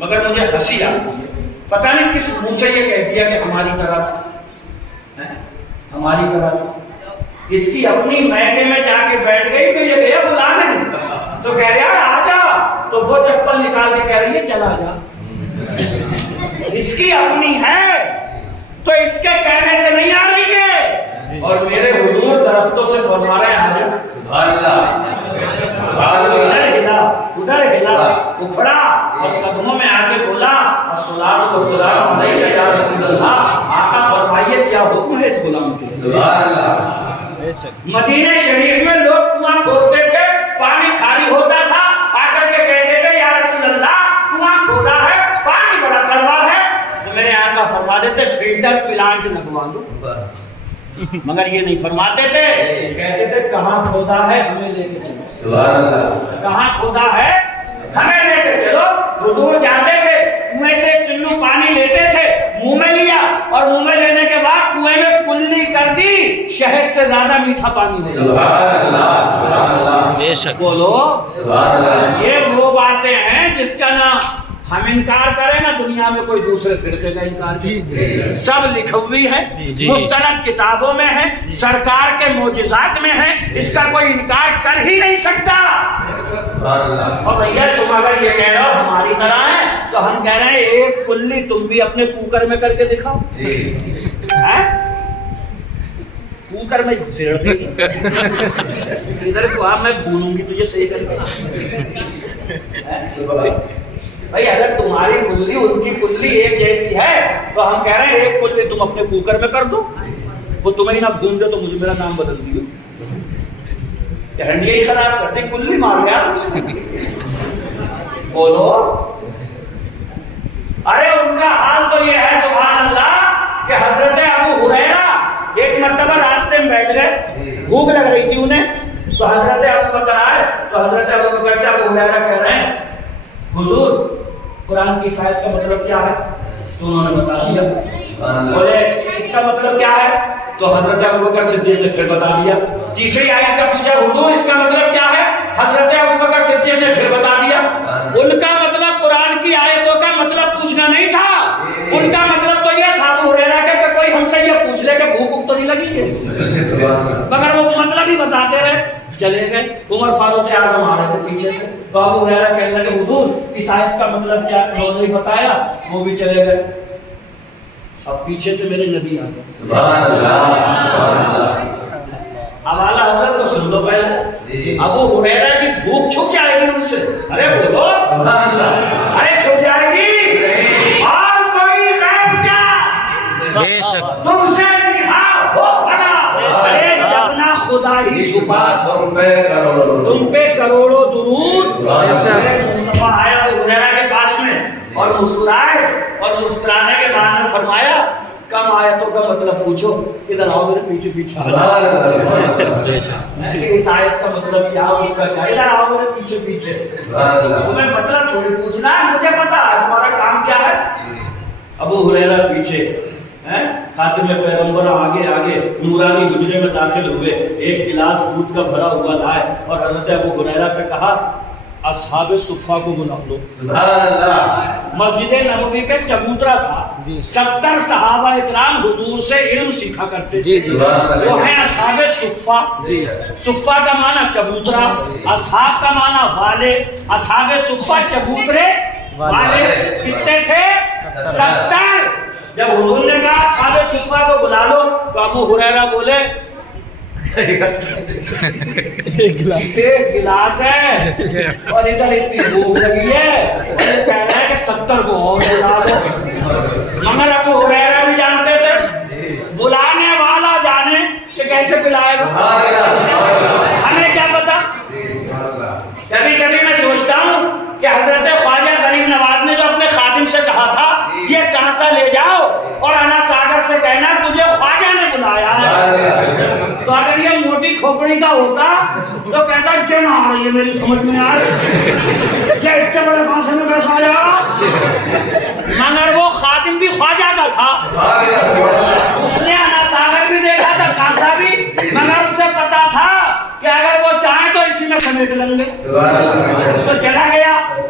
مگر مجھے ہنسی آتی ہے، پتہ نہیں کس منہ سے یہ کہہ دیا کہ ہماری طرح تھا، ہماری طرح تھا۔ اس کی اپنی میکے میں جا کے بیٹھ گئی تو یہ گیا بلانے، تو کہہ رہا آ جا، تو وہ چپل نکال کے کہہ رہی ہے چلا جا۔ اس کی اپنی ہے تو اس کے کہنے سے نہیں آ رہی ہے، اور میرے حضور درختوں سے فرما رہے ہیں آ جا۔ ادھر ہلا اکھڑا اور قدموں میں آ کے بولا الصلاۃ والسلام علیک یا رسول اللہ۔ آقا فرمائیے کیا حکم ہے اس غلام کے؟ مدینہ شریف میں لوگ کنواں کھودتے تھے، پانی خالی ہوتا تھا، آ کر کے کہتے تھے یا رسول اللہ کنواں کھودا ہے، پانی بڑا کڑوا ہے، تو میرے آقا فرما دیتے فلٹر پلانٹ لگوا دو، مگر یہ نہیں فرماتے تھے، کہتے تھے کہاں کھودا ہے ہمیں لے کے چلو، کہاں کھودا ہے ہمیں لے کے چلو۔ حضور جاتے تھے کنویں سے چلو پانی لیتے تھے، منہ میں لیا اور منہ میں لینے کے بعد کنویں میں کلی کر دی، شہد سے زیادہ میٹھا پانی ہو جاتا۔ بے شک بولو، یہ وہ باتیں ہیں جس کا نہ ہم انکار کریں نہ دنیا میں کوئی دوسرے فرقے کا انکار، سب لکھی ہے، مستند کتابوں میں ہے، سرکار کے معجزات میں ہے، اس کا کوئی انکار کر ہی نہیں سکتا۔ اور بھیا تم اگر یہ کہہ رہے ہو ہماری طرح ہے تو ہم کہہ رہے ہیں ایک کلی تم بھی اپنے کوکر میں کر کے دکھاؤ، کوکر میں گھسیڑ دے گی ادھر کو میں بھولوں گی تجھے صحیح کر کے۔ بھائی اگر تمہاری کلی ان کی کلی ایک جیسی ہے تو ہم کہہ رہے ہیں ایک کلی تم اپنے کوکر میں کر دو، وہ تمہیں نہ بھون دے تو مجھے میرا نام بدل دیو، کہ ہنڈیا ہی خراب کرتے کلی مار گیا بولو۔ ارے ان کا حال تو یہ ہے سبحان اللہ کہ حضرت ابو ہریرہ ایک مرتبہ راستے میں بیٹھ گئے، بھوک لگ رہی تھی انہیں، تو حضرت ابو بکر آئے، تو حضرت ابو بکر سے ابو ہریرہ کہہ رہے ہیں حضور قرآن کی اس آیت کا مطلب کیا ہے؟ تو انہوں نے بتا دیا، بولے اس کا مطلب کیا ہے؟ تو حضرت ابوبکر صدیق نے پھر بتا دیا۔ تیسری آیت کا پوچھا حضور اس کا مطلب کیا ہے؟ حضرت ابوبکر صدیق نے پھر بتا دیا۔ ان کا مطلب قرآن کی آیتوں کا مطلب پوچھنا نہیں تھا، ان کا مطلب تو یہ تھا ابو ہریرہ کہ کوئی ہم سے یہ پوچھ لے کہ بھوک تو نہیں لگی ہے، مگر وہ مطلب ہی بتاتے رہے، چلے گئے۔ عمر فاروق اعظم آ رہے تھے پیچھے سے، تو ابو ہریرہ کہنے لگے حضور اس آیت کا مطلب کیا؟ انہوں نے بتایا، وہ بھی چلے گئے۔ اب پیچھے سے میرے نبی آ گئے، سبحان اللہ، حوالہ حضرت کو سن لو پہلے۔ ابو ہریرہ کی بھوک چھپ جائے گی ان سے، ارے بولو ارے چھپ جائے گی، اور کوئی غیب کیا بے شک تم سے نہا ہو بھلا، ارے جب نہ خدا ہی چھپا تم پہ کروڑوں درود۔ مصطفیٰ آیا ابو ہریرہ کے پاس میں اور مسکرائے، اور مسکرانے کے بعد نے فرمایا کم آیتوں کا مطلب پوچھو، ادھر آؤ میرے پیچھے پیچھے آ جاؤ، اس آیت کا مطلب کیا اس کا کیا، ادھر آؤ میرے پیچھے پیچھے، تمہیں مطلب تھوڑی پوچھنا ہے، مجھے پتا ہے تمہارا کام کیا ہے۔ ابو ہریرہ پیچھے، خاتم پیغمبر آگے آگے نورانی حجرے میں داخل ہوئے، ایک گلاس دودھ کا بھرا ہوا لائے اور حضرت ابو ہریرہ سے کہا اصحاب صفہ کو بلا لو۔ مسجد نبوی پہ چبوترا تھا، 70 صحابہ اکرام حضور سے علم سیکھا کرتے تھے، وہ ہیں اصحاب صفہ۔ صفہ کا معنی چبوترا، اصحاب کا معنی والے، اصحاب صفہ چبوترے والے کتنے تھے؟ 70۔ جب حضور نے کہا اصحاب صفہ کو بلا لو تو ابو ہریرہ بولے ایک گلاس ہے اور ادھر اتنی بھوک لگی ہے، وہ کہہ رہا ہے کہ 70 کو اور بلا لو، مگر ابو ہریرہ بھی جانتے تھے بلانے والا جانے کہ کیسے بلائے گا، ہمیں کیا پتا۔ کبھی کبھی میں سوچتا ہوں کہ حضرت خواجہ غریب نواز نے جو اپنے خادم سے کہا تھا یہ کانسا لے جاؤ اور انا ساگر سے کہنا تجھے خواجہ نے بلایا ہے، تو اگر یہ موٹی کھوپڑی کا ہوتا تو کہتا جن آ رہی ہے میری سمجھ میں آ رہی کیا اتنے بڑے کانسے میں کیسا آ جائے، مگر وہ خادم بھی خواجہ کا تھا، اس نے انا ساگر بھی دیکھا تھا کانسا بھی، مگر اسے پتا تھا کہ اگر وہ چاہیں تو اسی میں سمیٹ لیں گے، تو چلا گیا